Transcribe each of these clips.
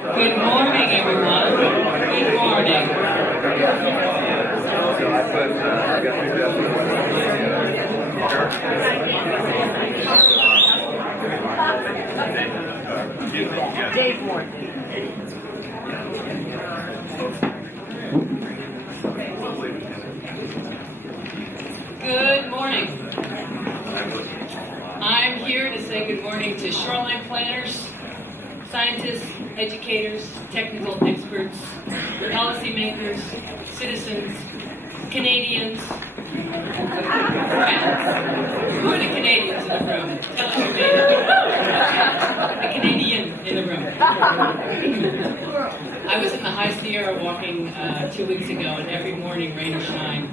Good morning, everyone. Good morning. Dave Moore. Good morning. I'm here to say good morning to shoreline planners, scientists, educators, technical experts, policymakers, citizens, Canadians, friends. Who are the Canadians in the room? Tell us your name. The Canadian in the room. I was in the High Sierra walking 2 weeks ago, and every morning, rain or shine,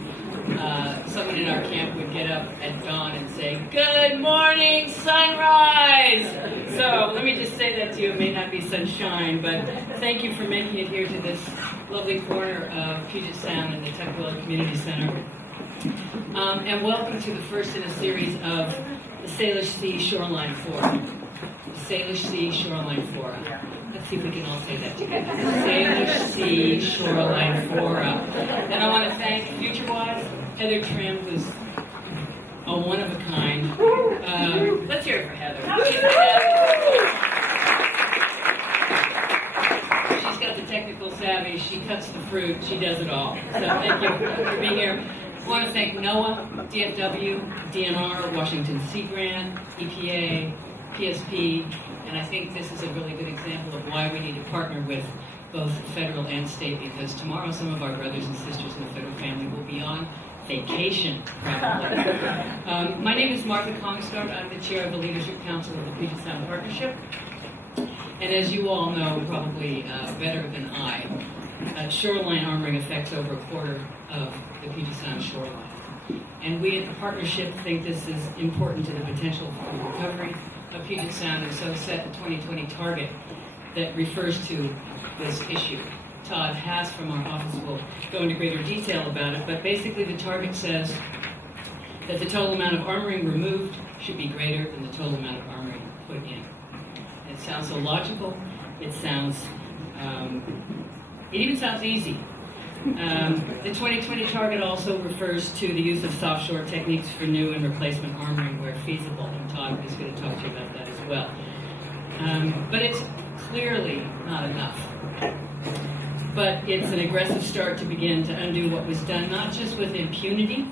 someone in our camp would get up at dawn and say, "Good morning, sunrise!" So let me just say that to you. It may not be sunshine, but thank you for making it here to this lovely corner of Puget Sound and the Tukwila Community Center. And welcome to the first in a series of the Salish Sea Shoreline Forum. The Salish Sea Shoreline Forum. Let's see if we can all say that together. Salish Sea Shoreline Forum. And I want to thank FutureWise, Heather Trim, who's a one of a kind. Let's hear it for Heather. She's got the technical savvy. She cuts the fruit. She does it all. So thank you for being here. I want to thank NOAA, DFW, DNR, Washington Sea Grant, EPA, PSP, and I think this is a really good example of why we need to partner with both federal and state, because tomorrow some of our brothers and sisters in the federal family will be on vacation, probably. My name is Martha Kongsgaard. I'm the chair of the Leadership Council of the Puget Sound Partnership. And as you all know, probably better than I, shoreline armoring affects over a quarter of the Puget Sound shoreline. And we at the partnership think this is important to the potential for the recovery of Puget Sound, and so set a 2020 target that refers to this issue. Todd Haas from our office will go into greater detail about it, but basically the target says that the total amount of armoring removed should be greater than the total amount of armoring put in. It sounds so logical. It sounds, it even sounds easy. The 2020 target also refers to the use of soft shore techniques for new and replacement armoring where feasible, and Todd is going to talk to you about that as well. But it's clearly not enough. But it's an aggressive start to begin to undo what was done, not just with impunity,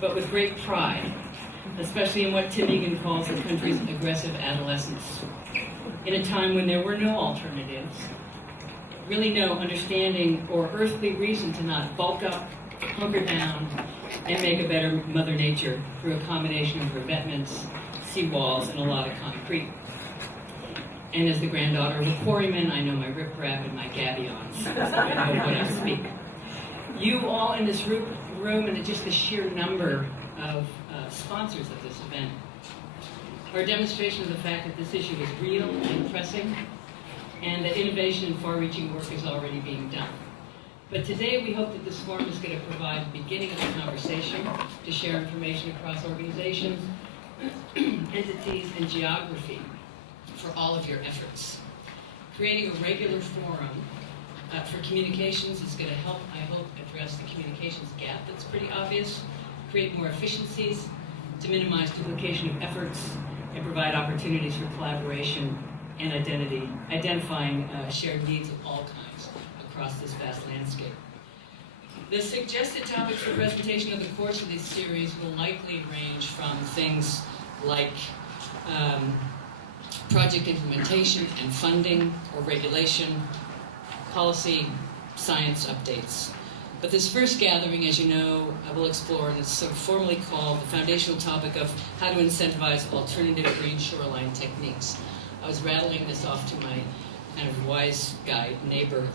but with great pride, especially in what Tim Egan calls the country's aggressive adolescence. In a time when there were no alternatives, really no understanding or earthly reason to not bulk up, hunker down, and make a better Mother Nature through a combination of revetments, seawalls, and a lot of concrete. And as the granddaughter of a quarryman, I know my riprap and my gabions, so I know what I speak. You all in this room and just the sheer number of sponsors of this event are a demonstration of the fact that this issue is real and pressing, and that innovation and far-reaching work is already being done. But today we hope that this forum is going to provide the beginning of the conversation to share information across organizations, entities, and geography for all of your efforts. Creating a regular forum for communications is going to help, I hope, address the communications gap that's pretty obvious, create more efficiencies, to minimize duplication of efforts, and provide opportunities for collaboration and identifying shared needs of all kinds across this vast landscape. The suggested topics for presentation of the course of this series will likely range from things like project implementation and funding or regulation, policy, science updates. But this first gathering, as you know, will explore, and it's sort of formally called the foundational topic of how to incentivize alternative green shoreline techniques. I was rattling this off to my kind of wise guy neighbor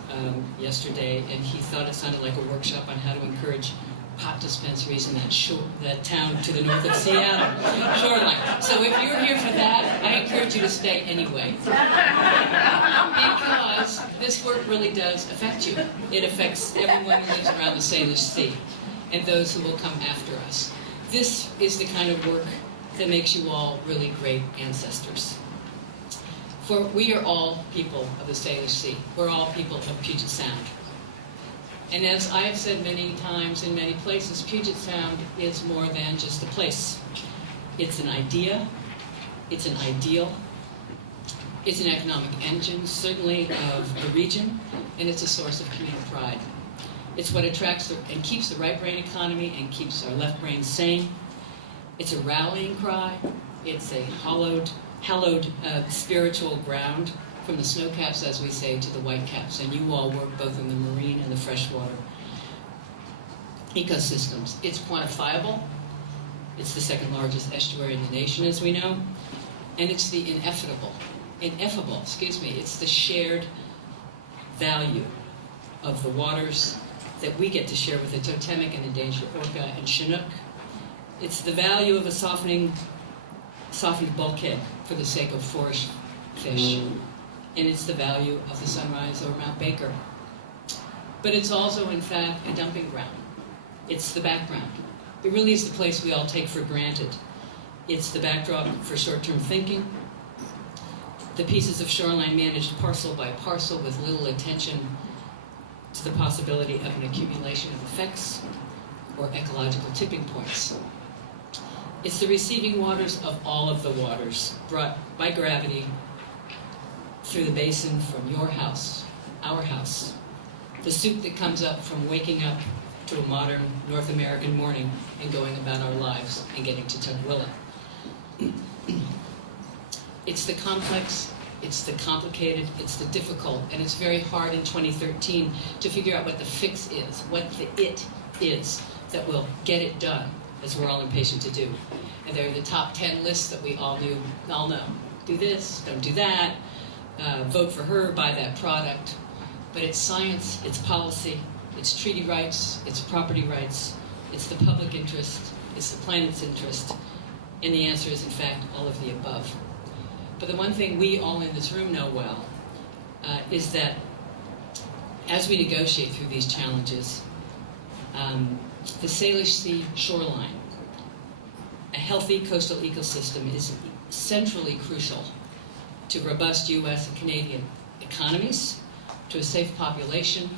yesterday, and he thought it sounded like a workshop on how to encourage pot dispensaries in that town to the north of Seattle, shoreline. So if you're here for that, I encourage you to stay anyway. Because this work really does affect you. It affects everyone who lives around the Salish Sea and those who will come after us. This is the kind of work that makes you all really great ancestors. For we are all people of the Salish Sea. We're all people of Puget Sound. And as I've said many times in many places, Puget Sound is more than just a place. It's an idea, it's an ideal, it's an economic engine, certainly of the region, and it's a source of communal pride. It's what attracts and keeps the right brain economy and keeps our left brain sane. It's a rallying cry. It's a hallowed spiritual ground from the snow caps, as we say, to the white caps. And you all work both in the marine and the freshwater ecosystems. It's quantifiable. It's the second largest estuary in the nation, as we know. And it's the ineffable, it's the shared value of the waters that we get to share with the totemic and endangered orca and chinook. It's the value of a softened bulkhead for the sake of forest fish. And it's the value of the sunrise over Mount Baker. But it's also, in fact, a dumping ground. It's the background. It really is the place we all take for granted. It's the backdrop for short-term thinking. The pieces of shoreline managed parcel by parcel with little attention to the possibility of an accumulation of effects or ecological tipping points. It's the receiving waters of all of the waters brought by gravity through the basin from your house, our house. The soup that comes up from waking up to a modern North American morning and going about our lives and getting to Tukwila. It's the complex, it's the complicated, it's the difficult, and it's very hard in 2013 to figure out what the fix is, what the it is that will get it done, as we're all impatient to do. And there are the top 10 lists that we all know. Do this, don't do that, vote for her, buy that product. But it's science, it's policy, it's treaty rights, it's property rights, it's the public interest, it's the planet's interest, and the answer is, in fact, all of the above. But the one thing we all in this room know well is that as we negotiate through these challenges, the Salish Sea shoreline, a healthy coastal ecosystem, is centrally crucial to robust U.S. and Canadian economies, to a safe population,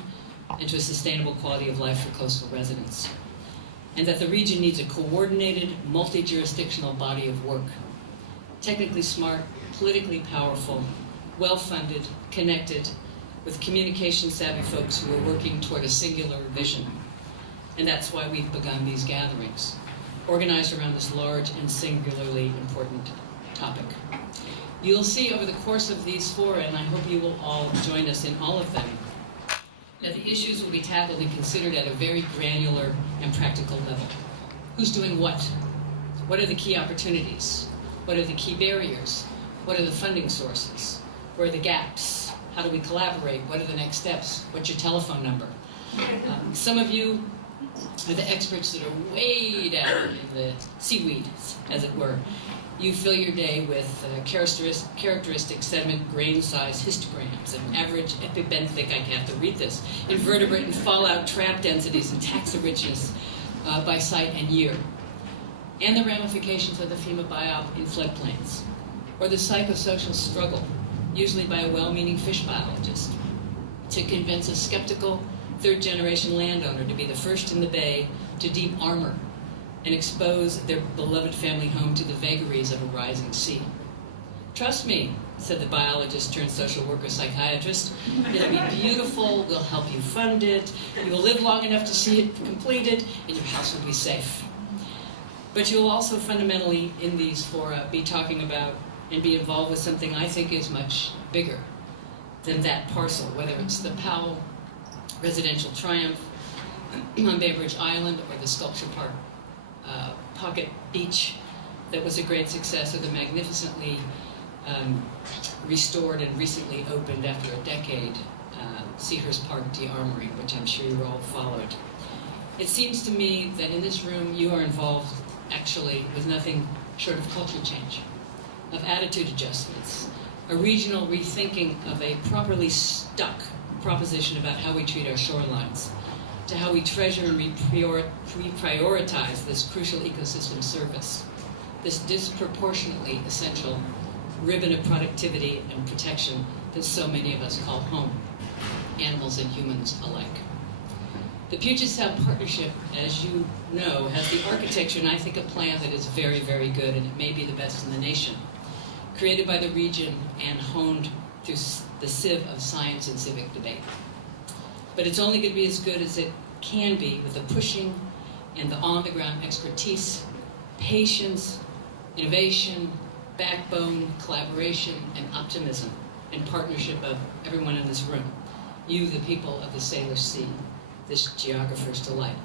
and to a sustainable quality of life for coastal residents. And that the region needs a coordinated, multi-jurisdictional body of work. Technically smart, politically powerful, well-funded, connected, with communication-savvy folks who are working toward a singular vision. And that's why we've begun these gatherings, organized around this large and singularly important topic. You'll see over the course of these four, and I hope you will all join us in all of them, that the issues will be tackled and considered at a very granular and practical level. Who's doing what? What are the key opportunities? What are the key barriers? What are the funding sources? Where are the gaps? How do we collaborate? What are the next steps? What's your telephone number? Some of you are the experts that are way down in the seaweed, as it were. You fill your day with characteristic sediment grain-size histograms of average epibenthic, I have to read this, invertebrate and fallout trap densities and taxa richness by site and year, and the ramifications of the FEMA buyout in floodplains, or the psychosocial struggle, usually by a well-meaning fish biologist, to convince a skeptical third-generation landowner to be the first in the bay to deep armor and expose their beloved family home to the vagaries of a rising sea. Trust me, said the biologist turned social worker psychiatrist, it'll be beautiful, we'll help you fund it, you will live long enough to see it completed, and your house will be safe. But you'll also fundamentally, in these fora, be talking about and be involved with something I think is much bigger than that parcel, whether it's the Powell Residential Triumph on Bay Bridge Island or the Sculpture Park Pocket Beach that was a great success, or the magnificently restored and recently opened after a decade Seahurst Park de-armoring, which I'm sure you all followed. It seems to me that in this room you are involved actually with nothing short of culture change, of attitude adjustments, a regional rethinking of a properly stuck proposition about how we treat our shorelines, to how we treasure and reprioritize this crucial ecosystem service, this disproportionately essential ribbon of productivity and protection that so many of us call home, animals and humans alike. The Puget Sound Partnership, as you know, has the architecture and I think a plan that is very, very good, and it may be the best in the nation. Created by the region and honed through the sieve of science and civic debate. But it's only going to be as good as it can be with the pushing and the on-the-ground expertise, patience, innovation, backbone, collaboration, and optimism and partnership of everyone in this room. You, the people of the Salish Sea, this geographer's delight.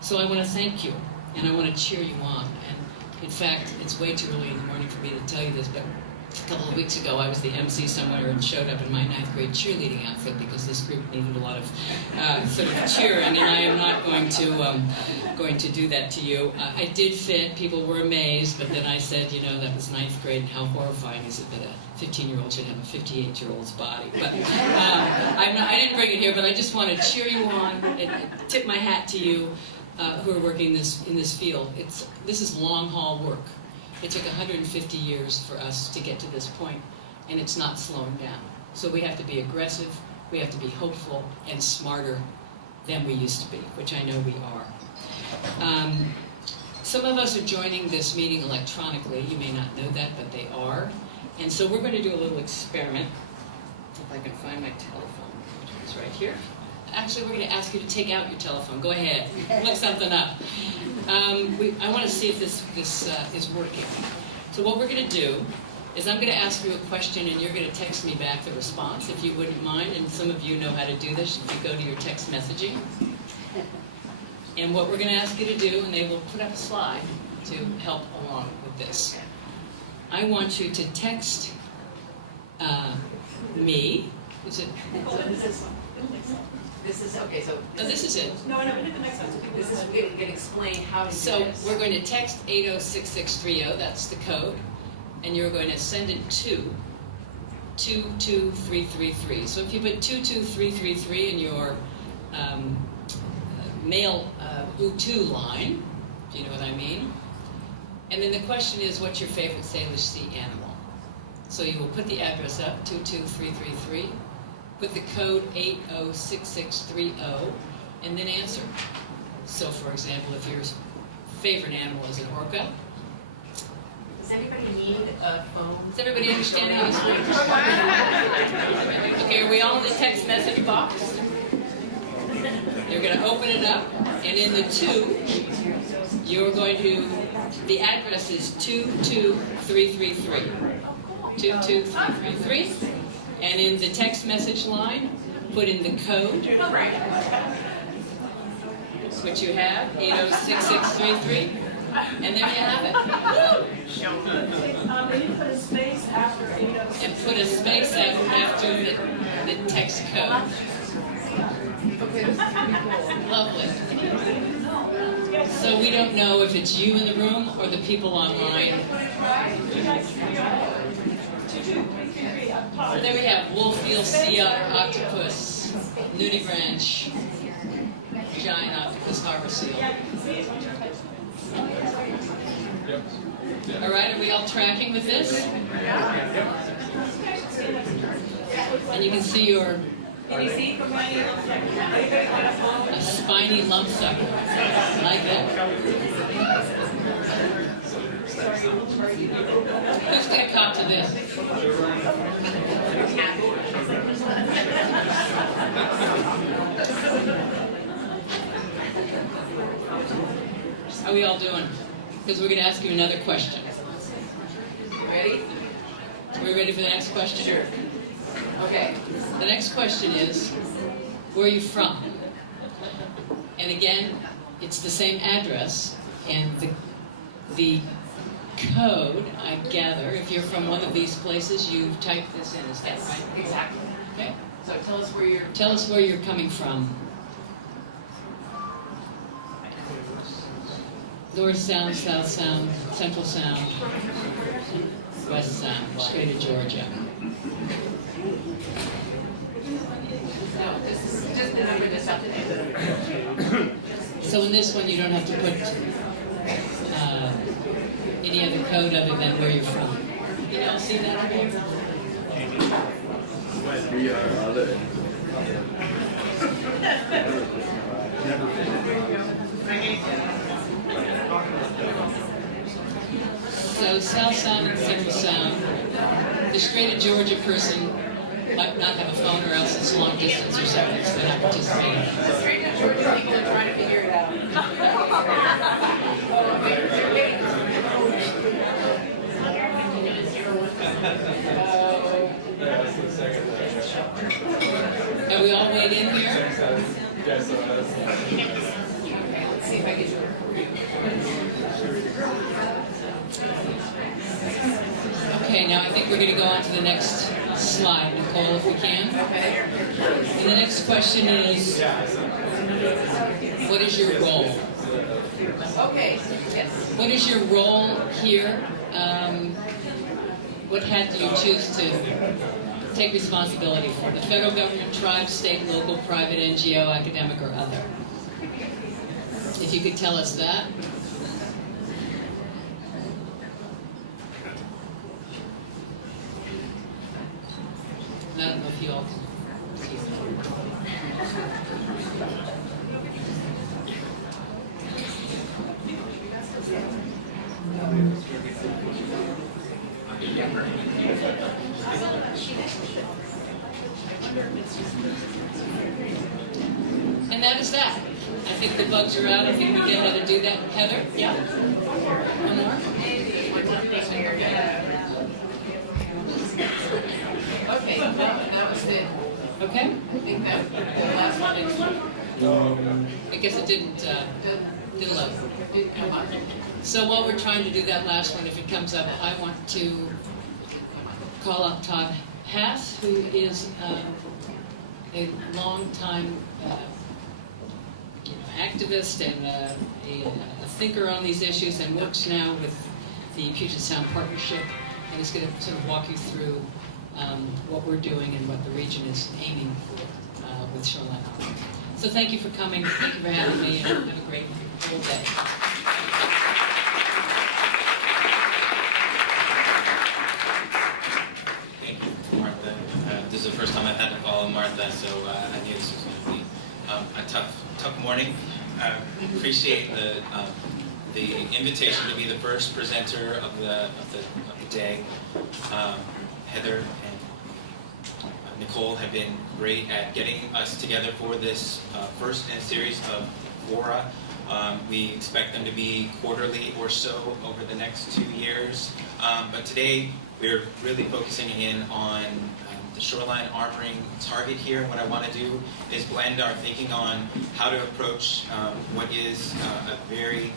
So I want to thank you, and I want to cheer you on. And in fact, it's way too early in the morning for me to tell you this, but a couple of weeks ago I was the MC somewhere and showed up in my 9th grade cheerleading outfit because this group needed a lot of sort of cheering, and I am not going to do that to you. I did fit, people were amazed, but then I said, you know, that was 9th grade, and how horrifying is it that a 15-year-old should have a 58-year-old's body? But I didn't bring it here, but I just want to cheer you on and tip my hat to you who are working in this field. This is long-haul work. It took 150 years for us to get to this point, and it's not slowing down. So we have to be aggressive, we have to be hopeful, and smarter than we used to be, which I know we are. Some of us are joining this meeting electronically. You may not know that, but they are. And so we're going to do a little experiment. If I can find my telephone, which is right here. Actually, we're going to ask you to take out your telephone. Go ahead, look something up. I want to see if this is working. So what we're going to do is I'm going to ask you a question, and you're going to text me back the response, if you wouldn't mind. And some of you know how to do this if you go to your text messaging. And what we're going to ask you to do, and they will put up a slide to help along with this. I want you to text me. Is it? This is, okay, so... Oh, this is it. No, we did the next one. This is, we can explain how to do So this. we're going to text 806630, that's the code, and you're going to send it to 22333. So if you put 22333 in your mail U2 line, do you know what I mean? And then the question is, what's your favorite Salish Sea animal? So you will put the address up, 22333, put the code 806630, and then answer. So for example, if your favorite animal is an orca. Does anybody need a phone? Does everybody understand how this works? Okay, are we all in the text message box? You're going to open it up, and in the 2, you're going to, the address is 22333. 22333. And in the text message line, put in the code, which you have, 806633, and there you have it. And you put a space after 806. And put a space after the text code. Lovely. So we don't know if it's you in the room or the people online. So there we have wolf, eel, sea otter, octopus, nudibranch, giant octopus, harbor seal. All right, are we all tracking with this? And you can see your a spiny lump sucker. I like that. Who's going to cop to this? How are we all doing? Because we're going to ask you another question. Ready? Are we ready for the next question? Sure. Okay. The next question is, where are you from? And again, it's the same address, and the code, I gather, if you're from one of these places, you type this in, is that right? Exactly. Okay. So tell us where you're coming from. North Sound, South Sound, Central Sound, West Sound, straight to Georgia. No, this is just the number that's up today. So in this one, you don't have to put any other code other than where you're from. Can y'all see that over here? We are other. So South Sound and Central Sound, the straight of Georgia person might not have a phone, or else it's long distance or something, so they're not participating. The straight up Georgia people are trying to figure it out. Are we all weighed in here? Let's see if I get Okay, now I think we're going to go on to the next slide, Nicole, if we can. Okay. And the next question is, what is your role? Okay. Yes. What is your role here? What hat do you choose to take responsibility for? The federal government, tribe, state, local, private, NGO, academic, or other? If you could tell us that. I don't know if you all can see that. And that is that. I think the bugs are out. I think we get how to do that. Heather? Yeah? One more? Okay, that was it. Okay? I think that the last one is I guess it didn't load. didn't come up. So while we're trying to do that last one, if it comes up, I want to call up Todd Hass, who is a long-time activist and a thinker on these issues, and works now with the Puget Sound Partnership, and he's going to sort of walk you through what we're doing and what the region is aiming for with Shoreline. So thank you for coming. Thank you for having me, and have a great whole day. Thank you, Martha. This is the first time I've had to follow Martha, so I knew this was going to be a tough morning. I appreciate the invitation to be the first presenter of the day. Heather and Nicole have been great at getting us together for this first in a series of fora. We expect them to be quarterly or so over the next 2 years. But today we're really focusing in on the shoreline armoring target here. And what I want to do is blend our thinking on how to approach what is a very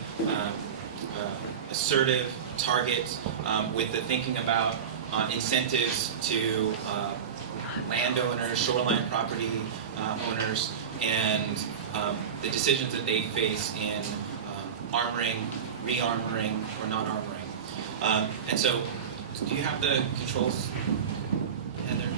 assertive target with the thinking about incentives to landowners, shoreline property owners, and the decisions that they face in armoring, re-armoring, or not armoring. And so, do you have the controls, Heather?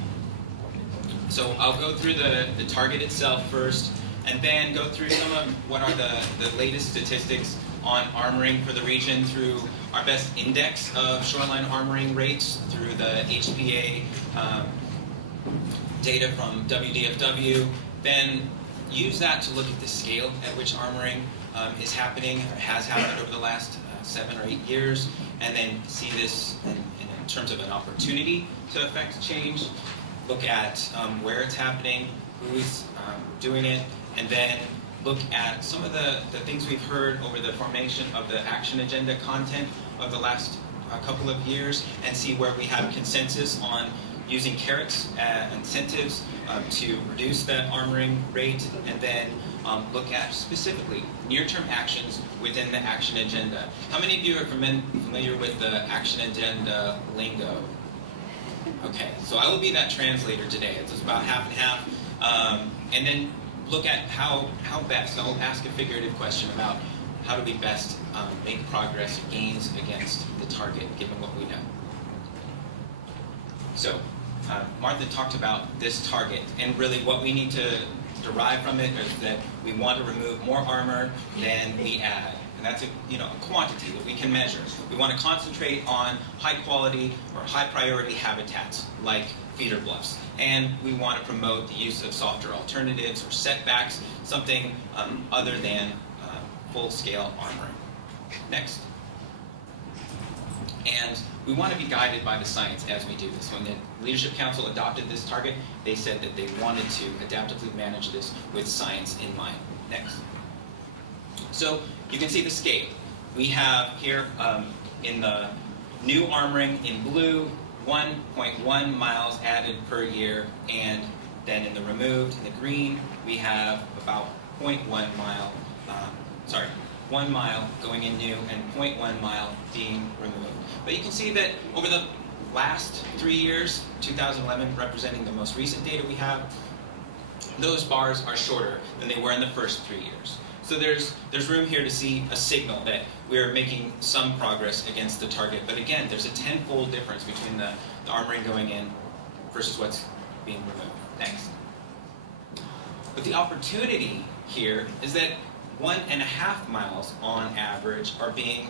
So I'll go through the target itself first, and then go through some of what are the latest statistics on armoring for the region through our best index of shoreline armoring rates through the HPA data from WDFW, then use that to look at the scale at which armoring is happening, or has happened over the last 7 or 8 years, and then see this in terms of an opportunity to affect change, look at where it's happening, who's doing it, and then look at some of the things we've heard over the formation of the action agenda content of the last couple of years, and see where we have consensus on using carrots, incentives to reduce that armoring rate, and then look at specifically near-term actions within the action agenda. How many of you are familiar with the action agenda lingo? Okay, so I will be that translator today. It's about half and half. And then look at how best, I'll ask a figurative question about how do we best make progress, gains against the target, given what we know. So, Martha talked about this target, and really what we need to derive from it is that we want to remove more armor than we add. and that's a quantity that we can measure. We want to concentrate on high quality or high priority habitats like feeder bluffs, and we want to promote the use of softer alternatives or setbacks, something other than full-scale armoring. Next. And we want to be guided by the science as we do this. When the Leadership Council adopted this target, they said that they wanted to adaptively manage this with science in mind. Next. So you can see the scale. We have here in the new armoring in blue, 1.1 miles added per year, and then in the removed, in the green, we have about 0.1 mile, 1 mile going in new and 0.1 mile being removed. But you can see that over the last 3 years, 2011 representing the most recent data we have, those bars are shorter than they were in the first 3 years. So there's room here to see a signal that we're making some progress against the target. But again, there's a tenfold difference between the armoring going in versus what's being removed. Next. But the opportunity here is that 1.5 miles on average are being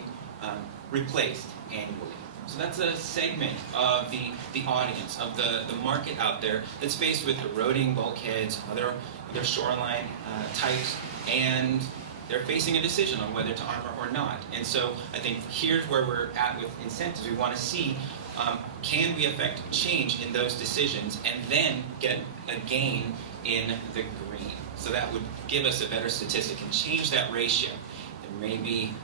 replaced annually. So that's a segment of the audience, of the market out there that's faced with eroding bulkheads, other shoreline types, and they're facing a decision on whether to armor or not. And so I think here's where we're at with incentives. We want to see, can we affect change in those decisions and then get a gain in the green? So that would give us a better statistic and change that ratio. There may be,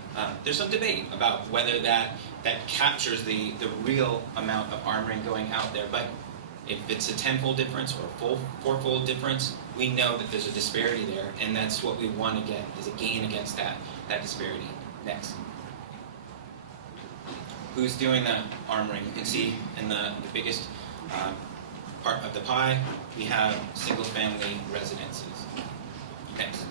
there's some debate about whether that captures the real amount of armoring going out there. But if it's a tenfold difference or a full fourfold difference, we know that there's a disparity there, and that's what we want to get, is a gain against that disparity. Next. Who's doing the armoring? You can see in the biggest part of the pie, we have single-family residences. Next.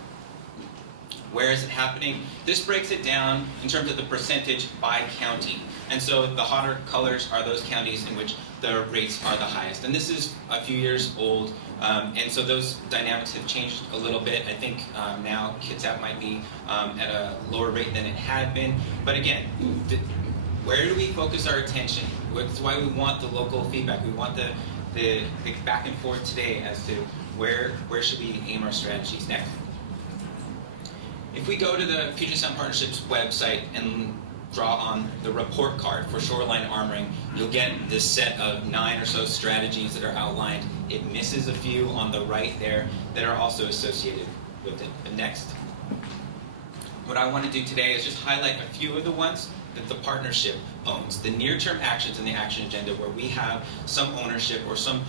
Where is it happening? This breaks it down in terms of the percentage by county. And so the hotter colors are those counties in which the rates are the highest. And this is a few years old, and so those dynamics have changed a little bit. I think now Kitsap might be at a lower rate than it had been. But again, where do we focus our attention? That's why we want the local feedback. We want the back and forth today as to where should we aim our strategies next. If we go to the Puget Sound Partnership's website and draw on the report card for shoreline armoring, you'll get this set of 9 or so strategies that are outlined. It misses a few on the right there that are also associated with it. The next. What I want to do today is just highlight a few of the ones that the partnership owns, the near-term actions in the action agenda where we have some ownership or some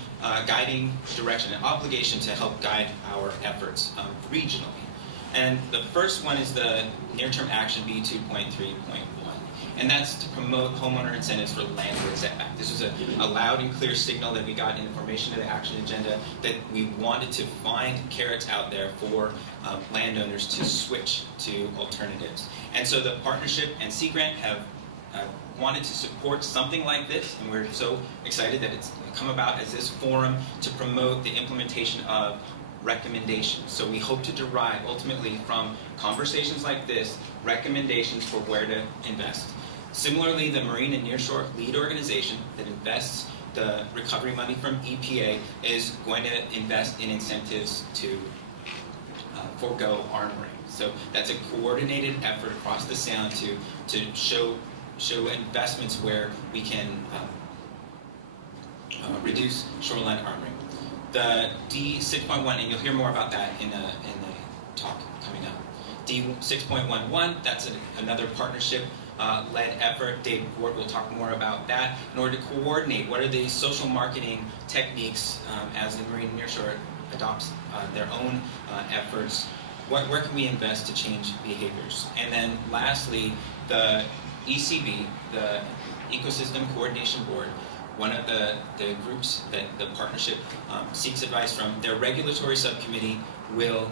guiding direction, an obligation to help guide our efforts regionally. And the first one is the near-term action B2.3.1. And that's to promote homeowner incentives for landward setback. This was a loud and clear signal that we got in the formation of the action agenda that we wanted to find carrots out there for landowners to switch to alternatives. And so the partnership and Sea Grant have wanted to support something like this, and we're so excited that it's come about as this forum to promote the implementation of recommendations. So we hope to derive ultimately from conversations like this recommendations for where to invest. Similarly, the Marine and Nearshore Lead Organization that invests the recovery money from EPA is going to invest in incentives to forego armoring. So that's a coordinated effort across the Sound to show investments where we can reduce shoreline armoring. The D6.1, and you'll hear more about that in the talk coming up. D6.11, that's another partnership-led effort. Dave Ward will talk more about that. In order to coordinate, what are the social marketing techniques as the Marine and Nearshore adopts their own efforts? Where can we invest to change behaviors? And then lastly, the ECB, the Ecosystem Coordination Board, one of the groups that the partnership seeks advice from, their regulatory subcommittee will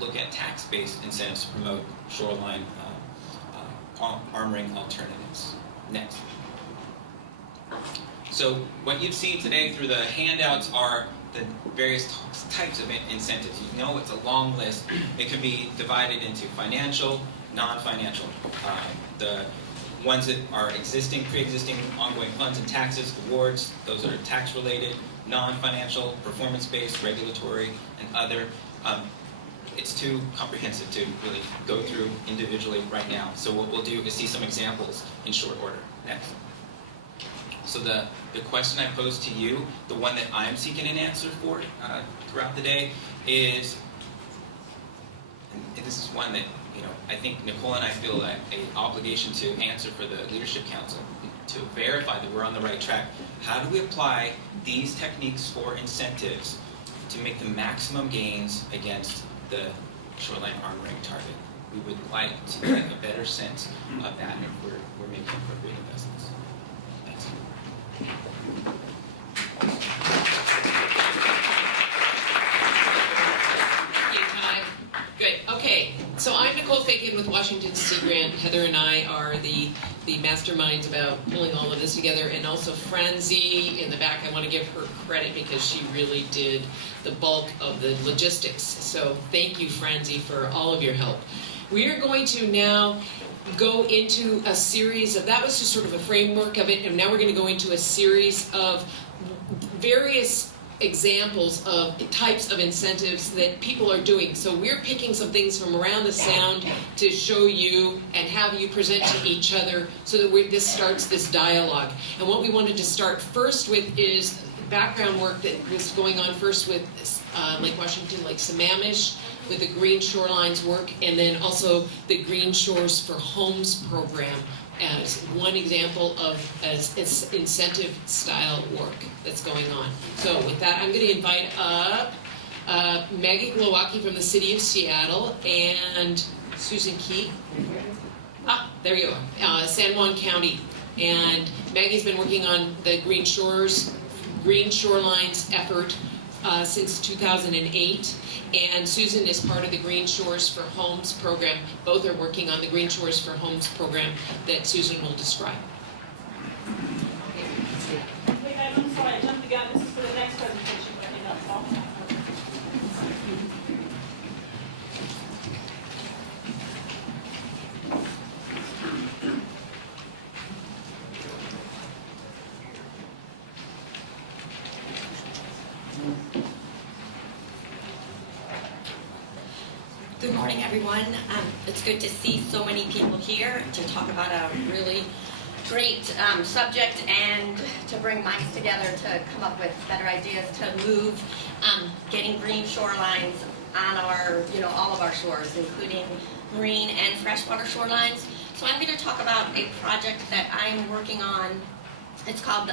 look at tax-based incentives to promote shoreline armoring alternatives. Next. So what you've seen today through the handouts are the various types of incentives. You know it's a long list. It can be divided into financial, non-financial. The ones that are existing, pre-existing, ongoing funds and taxes, awards, those that are tax-related, non-financial, performance-based, regulatory, and other. It's too comprehensive to really go through individually right now. So what we'll do is see some examples in short order. Next. So the question I pose to you, the one that I'm seeking an answer for throughout the day is, and this is one that, I think Nicole and I feel an obligation to answer for the Leadership Council, to verify that we're on the right track. How do we apply these techniques for incentives to make the maximum gains against the shoreline armoring target? We would like to get a better sense of that if we're making appropriate investments. Thanks. Thank you, Ty. Good. Okay. So I'm Nicole Fagan with Washington Sea Grant. Heather and I are the masterminds about pulling all of this together, and also Franzi in the back. I want to give her credit because she really did the bulk of the logistics. So thank you, Franzi, for all of your help. We are going to now go into a series of, that was just sort of a framework of it, and now we're going to go into a series of various examples of types of incentives that people are doing. So we're picking some things from around the Sound to show you and have you present to each other so that this starts this dialogue. And what we wanted to start first with is background work that was going on first with Lake Washington, Lake Sammamish, with the Green Shorelines work, and then also the Green Shores for Homes program as one example of incentive style work that's going on. So with that, I'm going to invite up Maggie Glowacki from the City of Seattle and Susan Key. There you are, San Juan County. And Maggie's been working on the Green Shorelines effort since 2008, and Susan is part of the Green Shores for Homes program. Both are working on the Green Shores for Homes program that Susan will describe. Wait, I'm sorry, I jumped the gun. This is for the next presentation, but I think that's all. Good morning, everyone. It's good to see so many people here to talk about a really great subject and to bring minds together to come up with better ideas to move getting green shorelines on our, all of our shores, including marine and freshwater shorelines. So I'm going to talk about a project that I'm working on. It's called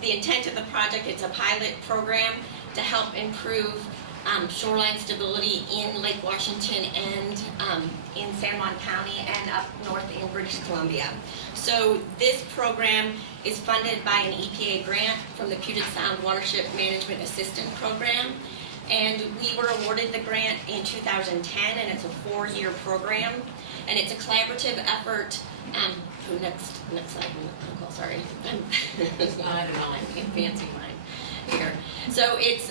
the intent of the project. It's a pilot program to help improve shoreline stability in Lake Washington and in San Juan County and up north in British Columbia. So this program is funded by an EPA grant from the Puget Sound Watershed Management Assistant Program. And we were awarded the grant in 2010, and it's a 4-year program. And it's a collaborative effort. Next slide, Nicole, sorry. I don't know, I'm advancing mine here. So it's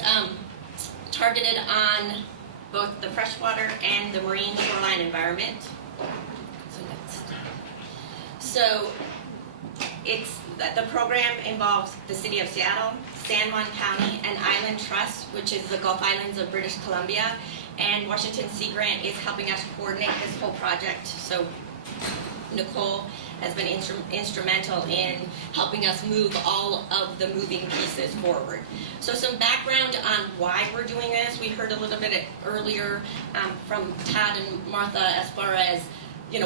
targeted on both the freshwater and the marine shoreline environment. So the program involves the City of Seattle, San Juan County, and Island Trust, which is the Gulf Islands of British Columbia, and Washington Sea Grant is helping us coordinate this whole project. So Nicole has been instrumental in helping us move all of the moving pieces forward. So some background on why we're doing this. We heard a little bit earlier from Todd and Martha as far as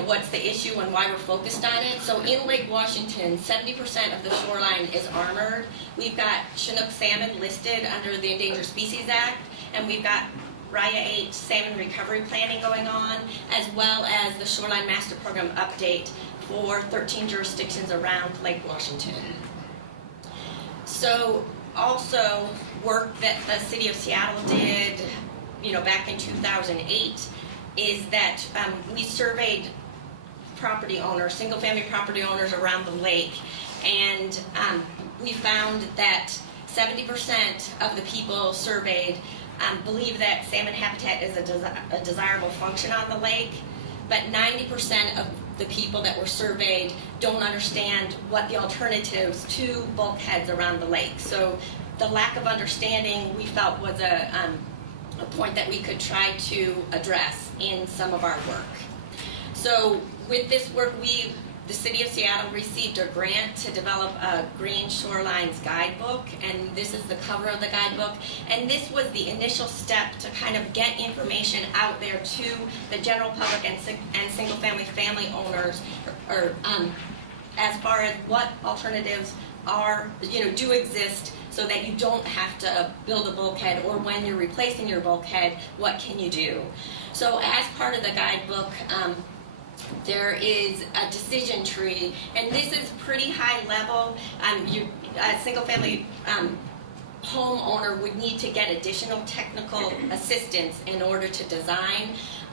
what's the issue and why we're focused on it. So in Lake Washington, 70% of the shoreline is armored. We've got Chinook salmon listed under the Endangered Species Act, and we've got Raya 8 salmon recovery planning going on, as well as the Shoreline Master Program update for 13 jurisdictions around Lake Washington. So also work that the City of Seattle did, back in 2008, is that we surveyed property owners, single-family property owners around the lake, and we found that 70% of the people surveyed believe that salmon habitat is a desirable function on the lake, but 90% of the people that were surveyed don't understand what the alternatives to bulkheads around the lake. So the lack of understanding, we felt, was a point that we could try to address in some of our work. So with this work, the City of Seattle received a grant to develop a Green Shorelines guidebook, and this is the cover of the guidebook. And this was the initial step to kind of get information out there to the general public and family owners, or as far as what alternatives are, do exist, so that you don't have to build a bulkhead, or when you're replacing your bulkhead, what can you do? So as part of the guidebook, there is a decision tree, and this is pretty high level. A single family homeowner would need to get additional technical assistance in order to design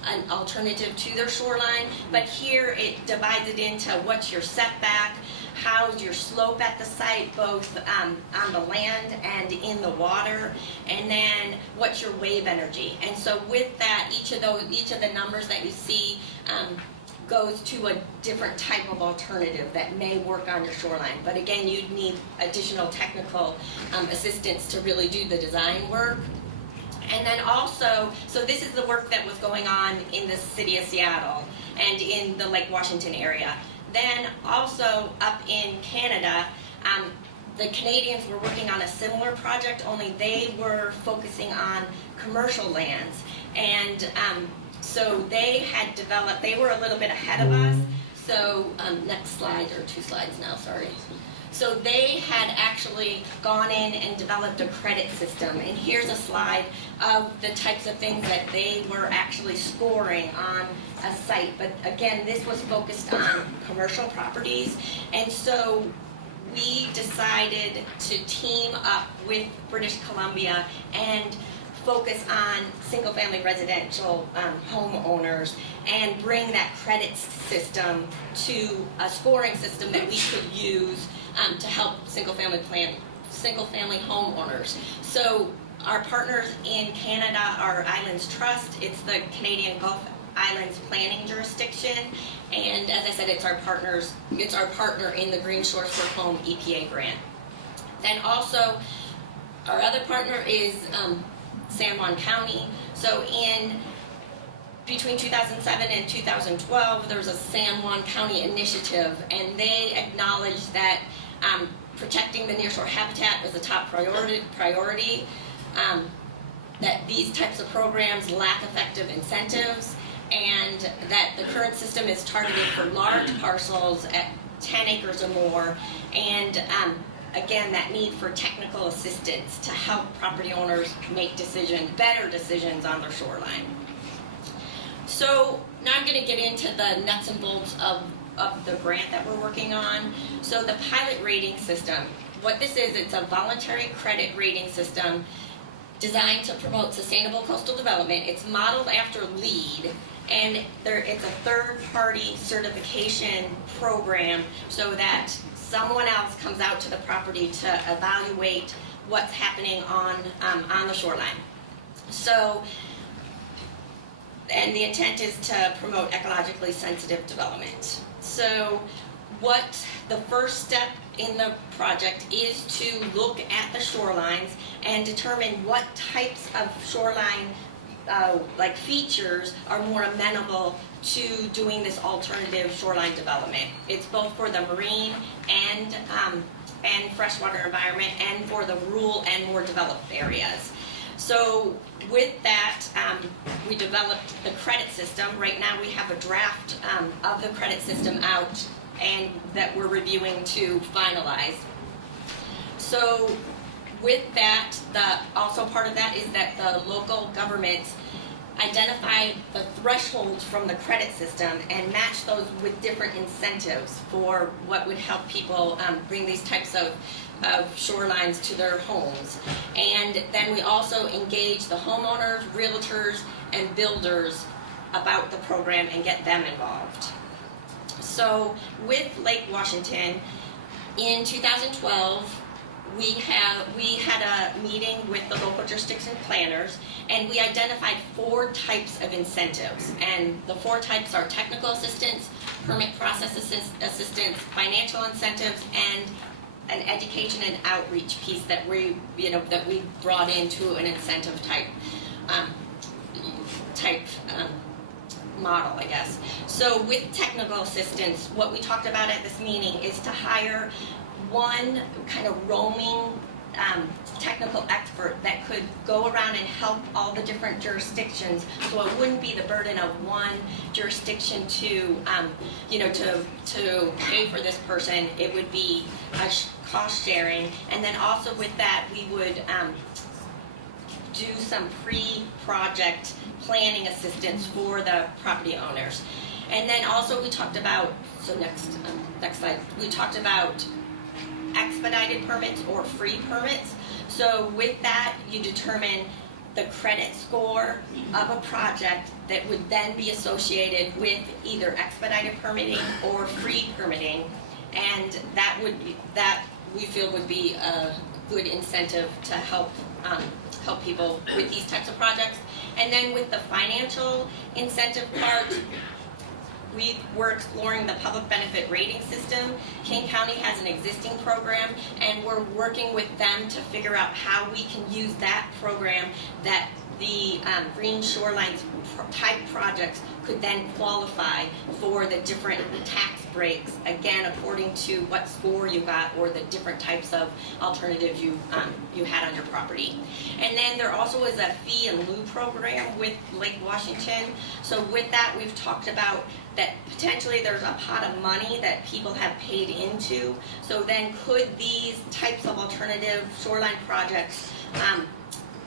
an alternative to their shoreline, but here it divides it into what's your setback, how's your slope at the site, both on the land and in the water, and then what's your wave energy. And so with that, each of the numbers that you see goes to a different type of alternative that may work on your shoreline. But again, you'd need additional technical assistance to really do the design work. And then also, so this is the work that was going on in the City of Seattle and in the Lake Washington area. Then also up in Canada, the Canadians were working on a similar project, only they were focusing on commercial lands. And so they were a little bit ahead of us. So next slide, or 2 slides now, sorry. So they had actually gone in and developed a credit system. And here's a slide of the types of things that they were actually scoring on a site. But again, this was focused on commercial properties. And so we decided to team up with British Columbia and focus on single-family residential homeowners and bring that credit system to a scoring system that we could use to help single-family homeowners. So our partners in Canada are Islands Trust. It's the Canadian Gulf Islands Planning Jurisdiction, and as I said, it's our partner in the Green Shores for Home EPA grant. Then also, our other partner is San Juan County. So between 2007 and 2012, there was a San Juan County initiative, and they acknowledged that protecting the nearshore habitat was a top priority, that these types of programs lack effective incentives, and that the current system is targeted for large parcels at 10 acres or more, and again, that need for technical assistance to help property owners make better decisions on their shoreline. So now I'm going to get into the nuts and bolts of the grant that we're working on. So the pilot rating system, what this is, it's a voluntary credit rating system designed to promote sustainable coastal development. It's modeled after LEED, and it's a third-party certification program so that someone else comes out to the property to evaluate what's happening on the shoreline. So, and the intent is to promote ecologically sensitive development. So the first step in the project is to look at the shorelines and determine what types of shoreline features are more amenable to doing this alternative shoreline development. It's both for the marine and freshwater environment, and for the rural and more developed areas. So with that, we developed the credit system. Right now we have a draft of the credit system out, and that we're reviewing to finalize. So with that, also part of that is that the local governments identify the thresholds from the credit system and match those with different incentives for what would help people bring these types of shorelines to their homes. And then we also engage the homeowners, realtors, and builders about the program and get them involved. So with Lake Washington, in 2012, we had a meeting with the local jurisdiction planners, and we identified 4 types of incentives. And the 4 types are technical assistance, permit process assistance, financial incentives, and an education and outreach piece that we brought into an incentive type model, I guess. So with technical assistance, what we talked about at this meeting is to hire one kind of roaming technical expert that could go around and help all the different jurisdictions, so it wouldn't be the burden of one jurisdiction to pay for this person. It would be a cost sharing, and then also with that we would do some pre-project planning assistance for the property owners. And then also we talked about, so next slide, we talked about expedited permits or free permits. So with that, you determine the credit score of a project that would then be associated with either expedited permitting or free permitting, and that we feel would be a good incentive to help people with these types of projects. And then with the financial incentive part, we're exploring the public benefit rating system. King County has an existing program, and we're working with them to figure out how we can use that program that the green shorelines type projects could then qualify for the different tax breaks, again according to what score you got or the different types of alternatives you had on your property. And then there also is a fee in lieu program with Lake Washington. So with that, we've talked about that potentially there's a pot of money that people have paid into. So then could these types of alternative shoreline projects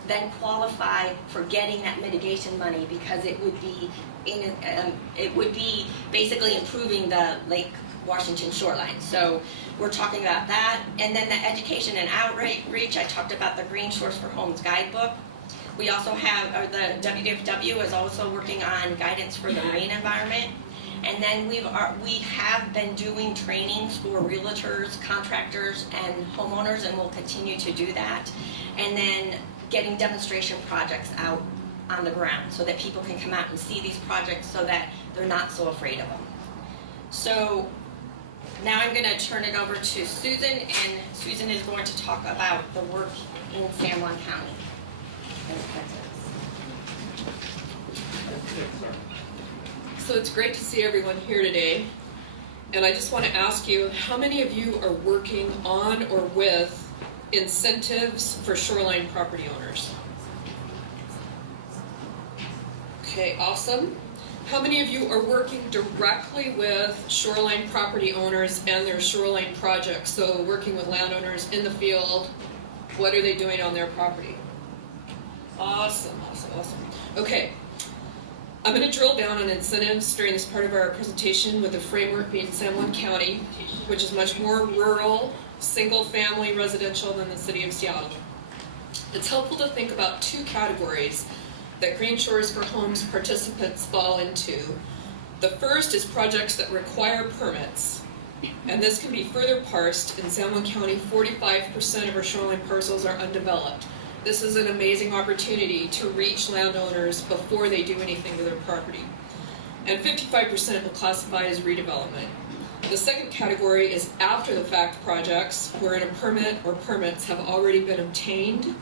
then qualify for getting that mitigation money, because it would be basically improving the Lake Washington shoreline. So we're talking about that. And then the education and outreach, I talked about the Green Shores for Homes guidebook. We also have, the WDFW is also working on guidance for the marine environment. And then we have been doing trainings for realtors, contractors, and homeowners, and we'll continue to do that. And then getting demonstration projects out on the ground so that people can come out and see these projects so that they're not so afraid of them. So now I'm going to turn it over to Susan, and Susan is going to talk about the work in San Juan County. So it's great to see everyone here today. And I just want to ask you, how many of you are working on or with incentives for shoreline property owners? Okay, awesome. How many of you are working directly with shoreline property owners and their shoreline projects? So working with landowners in the field, what are they doing on their property? Awesome, awesome, awesome. Okay, I'm going to drill down on incentives during this part of our presentation, with the framework being San Juan County, which is much more rural, single-family residential than the city of Seattle. It's helpful to think about 2 categories that Green Shores for Homes participants fall into. The first is projects that require permits, and this can be further parsed. In San Juan County, 45% of our shoreline parcels are undeveloped. This is an amazing opportunity to reach landowners before they do anything to their property. And 55% will classify as redevelopment. The second category is after the fact projects, wherein a permit or permits have already been obtained,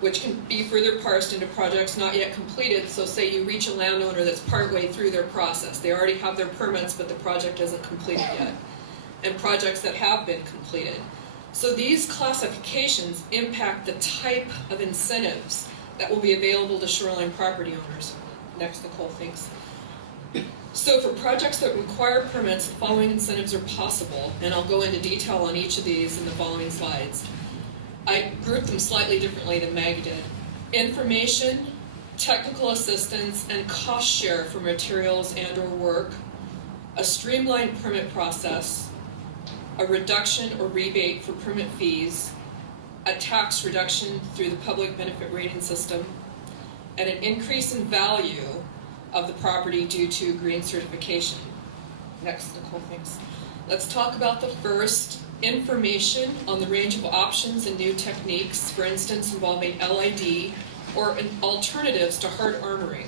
which can be further parsed into projects not yet completed. So say you reach a landowner that's partway through their process. They already have their permits, but the project isn't completed yet. And projects that have been completed. So these classifications impact the type of incentives that will be available to shoreline property owners. Next, Nicole, thanks. So for projects that require permits, the following incentives are possible, and I'll go into detail on each of these in the following slides. I grouped them slightly differently than Maggie did. Information, technical assistance, and cost share for materials and or work, a streamlined permit process, a reduction or rebate for permit fees, a tax reduction through the public benefit rating system, and an increase in value of the property due to green certification. Next, Nicole, thanks. Let's talk about the first, information on the range of options and new techniques, for instance involving LID, or alternatives to hard armoring,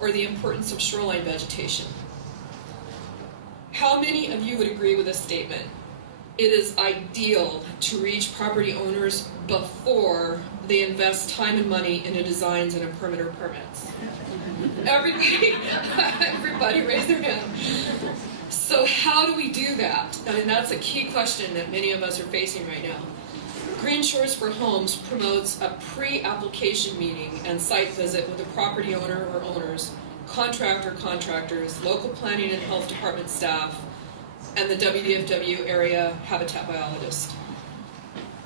or the importance of shoreline vegetation. How many of you would agree with this statement? It is ideal to reach property owners before they invest time and money into designs and permit or permits. Everybody raise their hand. So how do we do that? I mean, that's a key question that many of us are facing right now. Green Shores for Homes promotes a pre-application meeting and site visit with a property owner or owners, contractors, local planning and health department staff, and the WDFW area habitat biologist.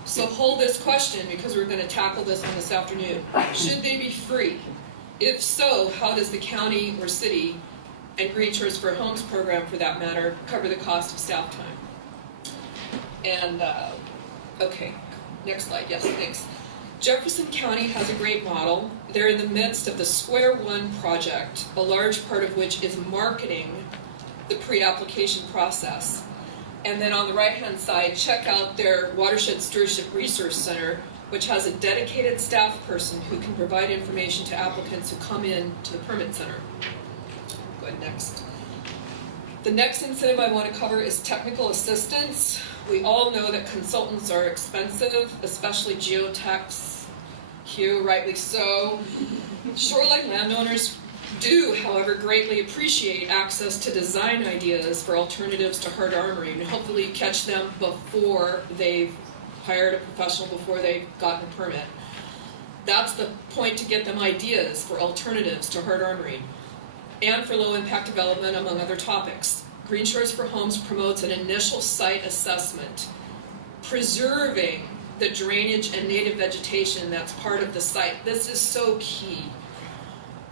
So hold this question because we're going to tackle this one this afternoon. Should they be free? If so, how does the county or city, and Green Shores for Homes program for that matter, cover the cost of staff time? And, okay, next slide, yes, thanks. Jefferson County has a great model. They're in the midst of the Square One project, a large part of which is marketing the pre-application process. And then on the right-hand side, check out their Watershed Stewardship Resource Center, which has a dedicated staff person who can provide information to applicants who come in to the permit center. Go ahead, next. The next incentive I want to cover is technical assistance. We all know that consultants are expensive, especially geotechs. Hugh, rightly so. Shoreline landowners do, however, greatly appreciate access to design ideas for alternatives to hard armoring, and hopefully catch them before they've hired a professional, before they've gotten a permit. That's the point, to get them ideas for alternatives to hard armoring and for low impact development, among other topics. Green Shores for Homes promotes an initial site assessment, preserving the drainage and native vegetation that's part of the site. This is so key.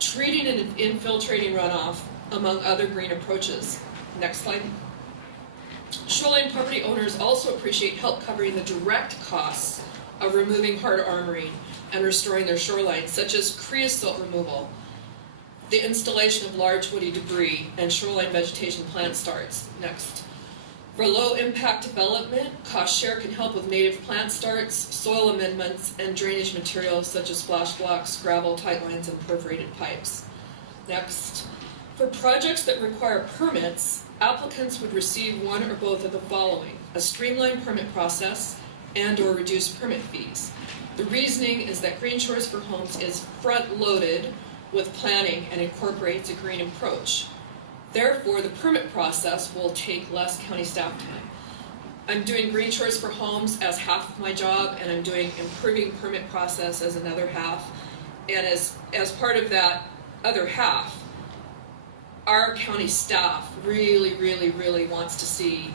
Treating and infiltrating runoff, among other green approaches. Next slide. Shoreline property owners also appreciate help covering the direct costs of removing hard armoring and restoring their shorelines, such as creosote removal, the installation of large woody debris, and shoreline vegetation plant starts. Next. For low impact development, cost share can help with native plant starts, soil amendments, and drainage materials such as splash blocks, gravel, tightline, and perforated pipes. Next. For projects that require permits, applicants would receive one or both of the following: a streamlined permit process and/or reduced permit fees. The reasoning is that Green Shores for Homes is front-loaded with planning and incorporates a green approach. Therefore, the permit process will take less county staff time. I'm doing Green Shores for Homes as half of my job, and I'm doing improving permit process as another half. And as part of that other half, our county staff really wants to see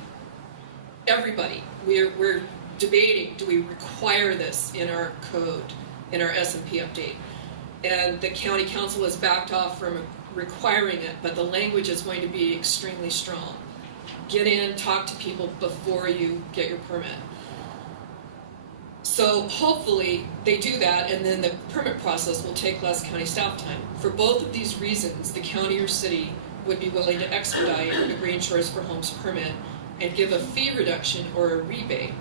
everybody. We're debating, do we require this in our code, in our S&P update? And the county council has backed off from requiring it, but the language is going to be extremely strong. Get in, talk to people before you get your permit. So hopefully they do that, and then the permit process will take less county staff time. For both of these reasons, the county or city would be willing to expedite a Green Shores for Homes permit and give a fee reduction or a rebate.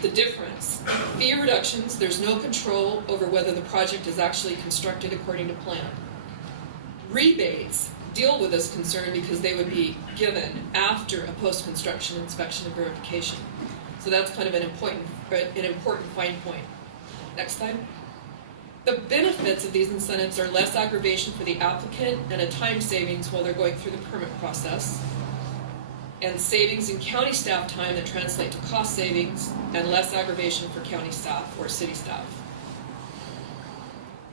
The difference: fee reductions, there's no control over whether the project is actually constructed according to plan. Rebates deal with this concern because they would be given after a post-construction inspection and verification. So that's kind of an important fine point. Next slide. The benefits of these incentives are less aggravation for the applicant and a time savings while they're going through the permit process, and savings in county staff time that translate to cost savings and less aggravation for county staff or city staff.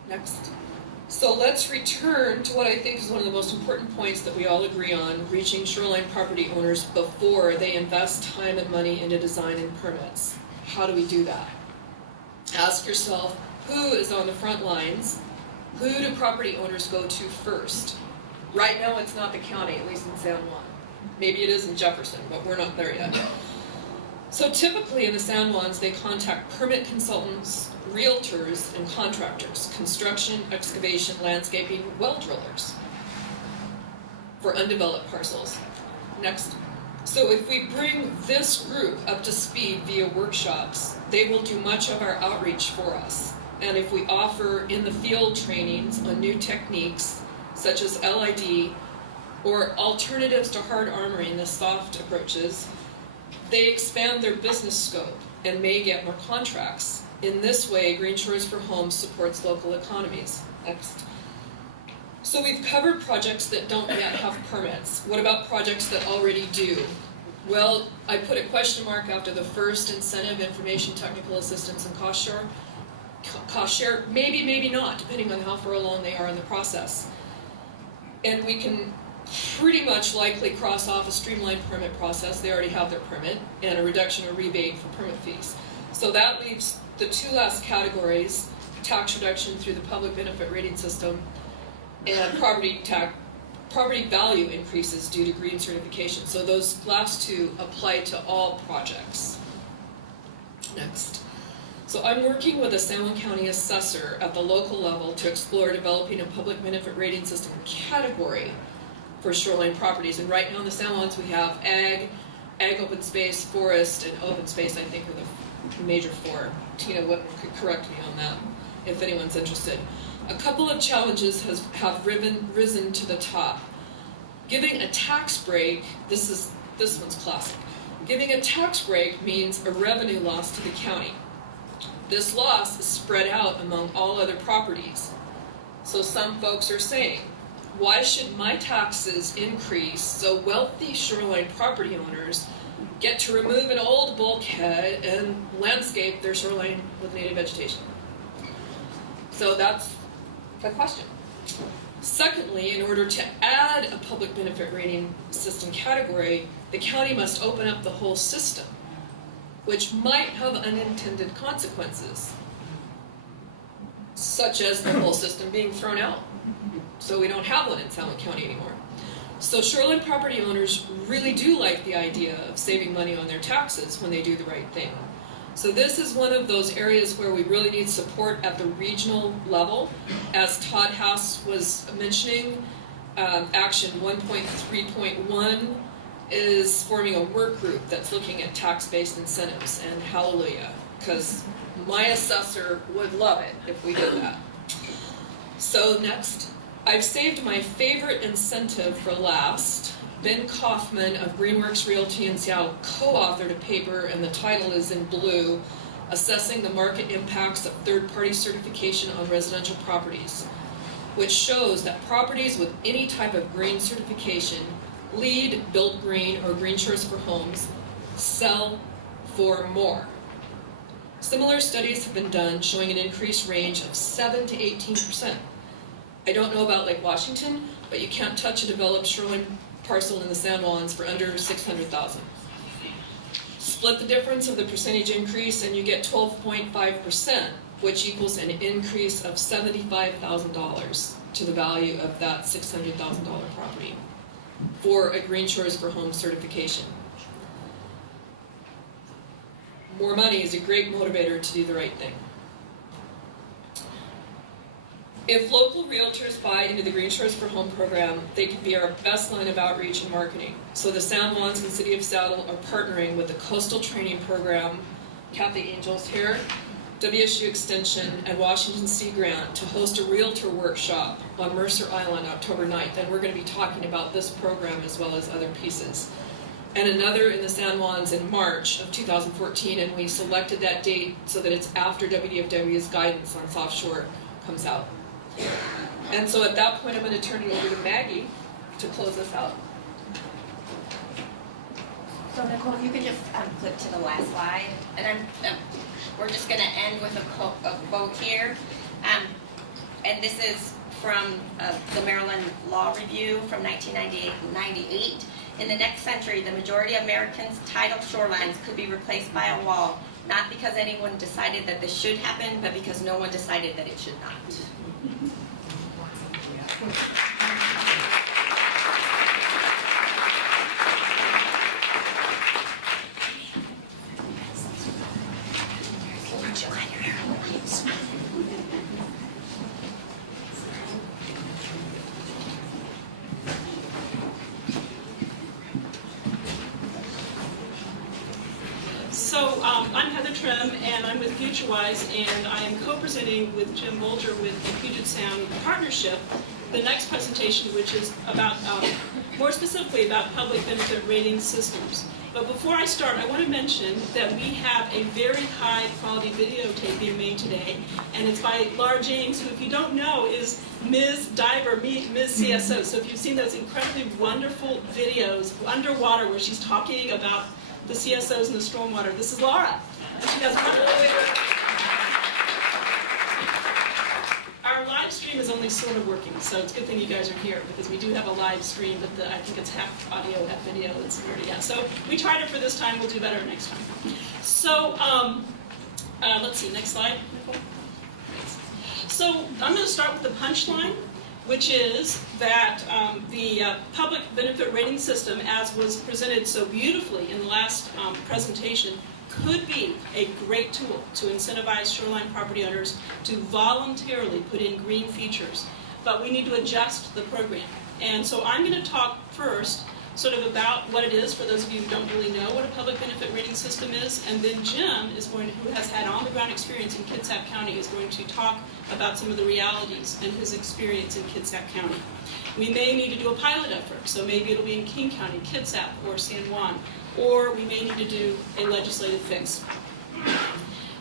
Next. So let's return to what I think is one of the most important points that we all agree on: reaching shoreline property owners before they invest time and money into design and permits. How do we do that? Ask yourself, who is on the front lines? Who do property owners go to first? Right now it's not the county, at least in San Juan. Maybe it is in Jefferson, but we're not there yet. So typically in the San Juans, they contact permit consultants, realtors, and contractors, construction, excavation, landscaping, well drillers for undeveloped parcels. Next. So if we bring this group up to speed via workshops, they will do much of our outreach for us. And if we offer in the field trainings on new techniques, such as LID, or alternatives to hard armoring, the soft approaches, they expand their business scope and may get more contracts. In this way, Green Shores for Homes supports local economies. Next. So we've covered projects that don't yet have permits. What about projects that already do? Well, I put a question mark after the first incentive, information, technical assistance, and cost share. Maybe, maybe not, depending on how far along they are in the process. And we can pretty much likely cross off a streamlined permit process. They already have their permit, and a reduction or rebate for permit fees. So that leaves the two last categories: tax reduction through the public benefit rating system, and property value increases due to green certification. So those last two apply to all projects. Next. So I'm working with a San Juan County assessor at the local level to explore developing a public benefit rating system category for shoreline properties. And right now in the San Juans we have ag open space, forest, and open space, I think, are the major four. Tina Whitman could correct me on that if anyone's interested. A couple of challenges have risen to the top. Giving a tax break, this one's classic. Giving a tax break means a revenue loss to the county. This loss is spread out among all other properties. So some folks are saying, why should my taxes increase so wealthy shoreline property owners get to remove an old bulkhead and landscape their shoreline with native vegetation? So that's a question. Secondly, in order to add a public benefit rating system category, the county must open up the whole system, which might have unintended consequences, such as the whole system being thrown out. So we don't have one in San Juan County anymore. So shoreline property owners really do like the idea of saving money on their taxes when they do the right thing. So this is one of those areas where we really need support at the regional level. As Todd House was mentioning, Action 1.3.1 is forming a work group that's looking at tax-based incentives, and hallelujah, because my assessor would love it if we did that. So next, I've saved my favorite incentive for last. Ben Kaufman of Greenworks Realty in Seattle co-authored a paper, and the title is in blue, Assessing the Market Impacts of Third-Party Certification on Residential Properties, which shows that properties with any type of green certification, LEED, Built Green, or Green Shores for Homes, sell for more. Similar studies have been done showing an increased range of 7 to 18%. I don't know about Lake Washington, but you can't touch a developed shoreline parcel in the San Juans for under $600,000. Split the difference of the percentage increase and you get 12.5%, which equals an increase of $75,000 to the value of that $600,000 property for a Green Shores for Homes certification. More money is a great motivator to do the right thing. If local realtors buy into the Green Shores for Home program, they can be our best line of outreach and marketing. So the San Juans and City of Seattle are partnering with the Coastal Training Program, Kathy Angel's here, WSU Extension, and Washington Sea Grant to host a realtor workshop on Mercer Island October 9th. And we're going to be talking about this program as well as other pieces. And another in the San Juans in March of 2014, and we selected that date so that it's after WDFW's guidance on soft shore comes out. And so at that point, I'm going to turn it over to Maggie to close us out. So Nicole, if you could just flip to the last slide, and we're just going to end with a quote here, and this is from the Maryland Law Review from 1998. In the next century, the majority of Americans' tidal shorelines could be replaced by a wall, not because anyone decided that this should happen, but because no one decided that it should not. So I'm Heather Trim, and I'm with FutureWise, and I am co-presenting with Jim Bolger with the Puget Sound Partnership the next presentation, which is about, more specifically about public benefit rating systems. But before I start, I want to mention that we have a very high quality videotape being made today, and it's by Laura James, who, if you don't know, is Ms. Diver, Ms. CSO. So if you've seen those incredibly wonderful videos underwater where she's talking about the CSOs and the stormwater, this is Laura. And she does Our live stream is only sort of working, so it's a good thing you guys are here, because we do have a live stream, but I think it's half audio, half video. It's weird, yeah. So we tried it for this time. We'll do better next time. So let's see. Next slide. So I'm going to start with the punchline, which is that the public benefit rating system, as was presented so beautifully in the last presentation, could be a great tool to incentivize shoreline property owners to voluntarily put in green features. But we need to adjust the program. And so I'm going to talk first sort of about what it is for those of you who don't really know what a public benefit rating system is. And then Jim is going to, who has had on-the-ground experience in Kitsap County, is going to talk about some of the realities and his experience in Kitsap County. We may need to do a pilot effort, so maybe it'll be in King County, Kitsap, or San Juan, or we may need to do a legislative fix.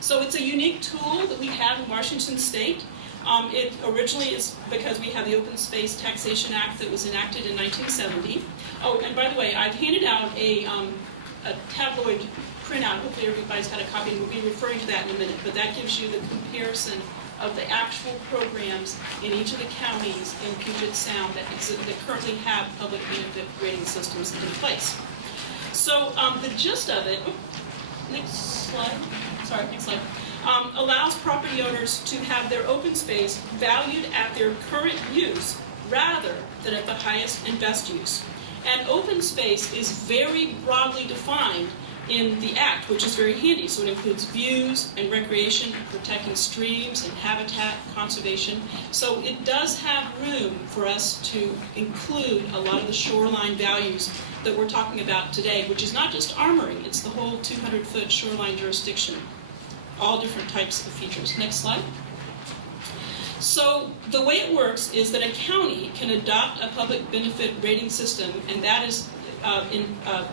So it's a unique tool that we have in Washington State. It originally is because we have the Open Space Taxation Act that was enacted in 1970. Oh, and by the way, I've handed out a tabloid printout. Hopefully everybody's got a copy, and we'll be referring to that in a minute, but that gives you the comparison of the actual programs in each of the counties in Puget Sound that currently have public benefit rating systems in place. So the gist of it, next slide, allows property owners to have their open space valued at their current use rather than at the highest and best use. And open space is very broadly defined in the Act, which is very handy. So it includes views and recreation, protecting streams and habitat conservation. So it does have room for us to include a lot of the shoreline values that we're talking about today, which is not just armoring, it's the whole 200-foot shoreline jurisdiction. All different types of features. Next slide. So the way it works is that a county can adopt a public benefit rating system, and that is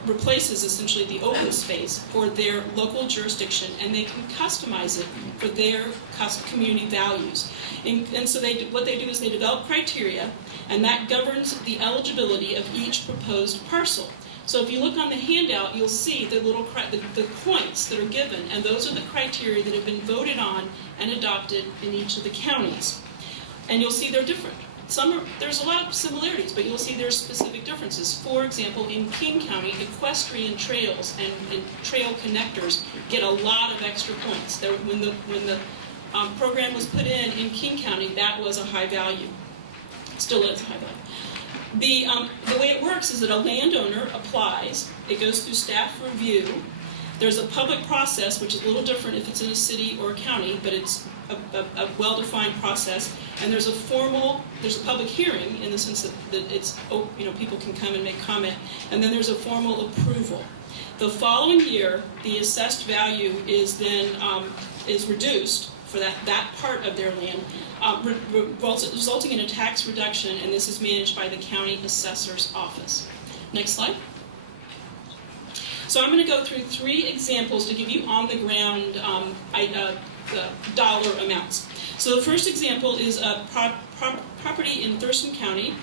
replaces essentially the open space for their local jurisdiction, and they can customize it for their community values. And so what they do is they develop criteria, and that governs the eligibility of each proposed parcel. So if you look on the handout, you'll see the little the points that are given, and those are the criteria that have been voted on and adopted in each of the counties. And you'll see they're different. There's a lot of similarities, but you'll see there's specific differences. For example, in King County, equestrian trails and trail connectors get a lot of extra points. When the program was put in King County, that was a high value. Still is a high value. The way it works is that a landowner applies, it goes through staff review. There's a public process, which is a little different if it's in a city or a county, but it's a well-defined process. And there's a public hearing in the sense that it's, people can come and make comment. And then there's a formal approval. The following year, the assessed value is then is reduced for that part of their land, resulting in a tax reduction, and this is managed by the county assessor's office. Next slide. So I'm going to go through 3 examples to give you on-the-ground dollar amounts. So the first example is a property in Thurston County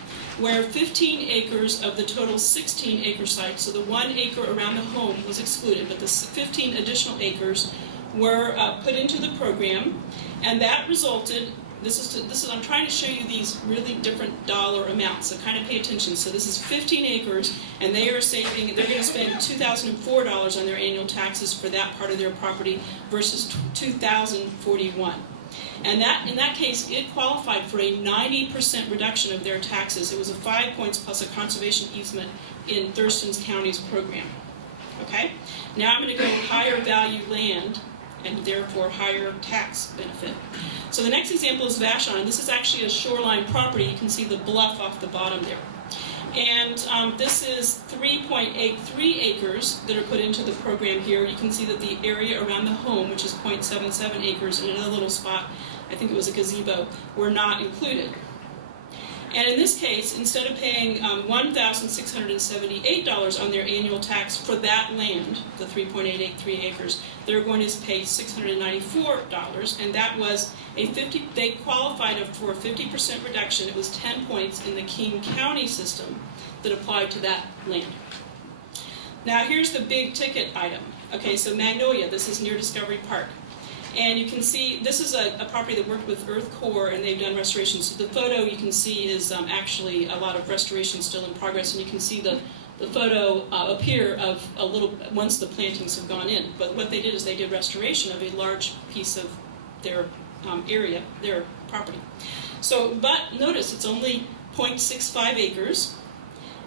where 15 acres of the total 16-acre site, so the 1 acre around the home was excluded, but the 15 additional acres were put into the program, and that resulted, I'm trying to show you these really different dollar amounts, so kind of pay attention. So this is 15 acres, and they're going to spend $2,004 on their annual taxes for that part of their property versus $2,041. And in that case, it qualified for a 90% reduction of their taxes. It was a 5 points plus a conservation easement in Thurston County's program. Okay? Now I'm going to go higher value land, and therefore higher tax benefit. So the next example is Vashon. This is actually a shoreline property. You can see the bluff off the bottom there. And this is 3.83 acres that are put into the program here. You can see that the area around the home, which is 0.77 acres, and another little spot, I think it was a gazebo, were not included. And in this case, instead of paying $1,678 on their annual tax for that land, the 3.883 acres, they're going to pay $694, and that was they qualified for a 50% reduction. It was 10 points in the King County system that applied to that land. Now here's the big ticket item. Okay, so Magnolia, this is near Discovery Park. And you can see, this is a property that worked with Earth Corps, and they've done restoration. So the photo you can see is actually a lot of restoration still in progress, and you can see the photo up here of a little, once the plantings have gone in. But what they did is they did restoration of a large piece of their area, their property. So, but notice it's only 0.65 acres,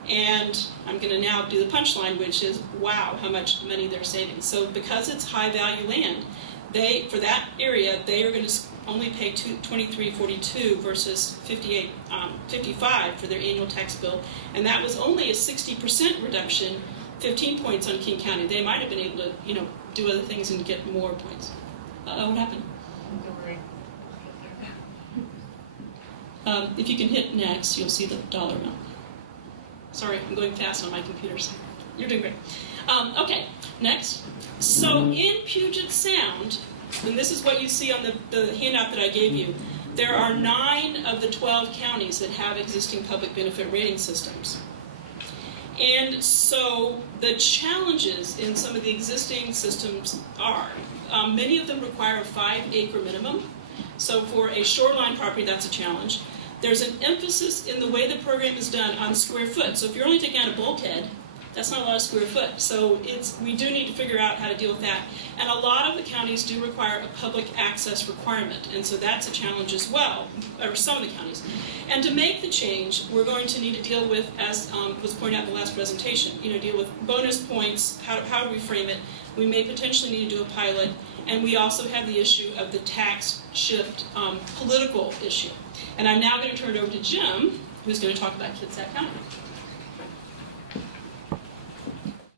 and I'm going to now do the punchline, which is, wow, how much money they're saving. So because it's high value land, for that area, they are going to only pay $23.42 versus $55 for their annual tax bill, and that was only a 60% reduction, 15 points on King County. They might have been able to, do other things and get more points. What happened? If you can hit next, you'll see the dollar amount. Sorry, I'm going fast on my computers. You're doing great. Okay, next. So in Puget Sound, and this is what you see on the handout that I gave you, there are 9 of the 12 counties that have existing public benefit rating systems. And so the challenges in some of the existing systems are, many of them require a 5-acre minimum. So for a shoreline property, that's a challenge. There's an emphasis in the way the program is done on square foot. So if you're only taking out a bulkhead, that's not a lot of square foot. So we do need to figure out how to deal with that. And a lot of the counties do require a public access requirement. And so that's a challenge as well, or some of the counties. And to make the change, we're going to need to deal with, as was pointed out in the last presentation, deal with bonus points, how do we frame it. We may potentially need to do a pilot. And we also have the issue of the tax shift political issue. And I'm now going to turn it over to Jim, who's going to talk about Kitsap County.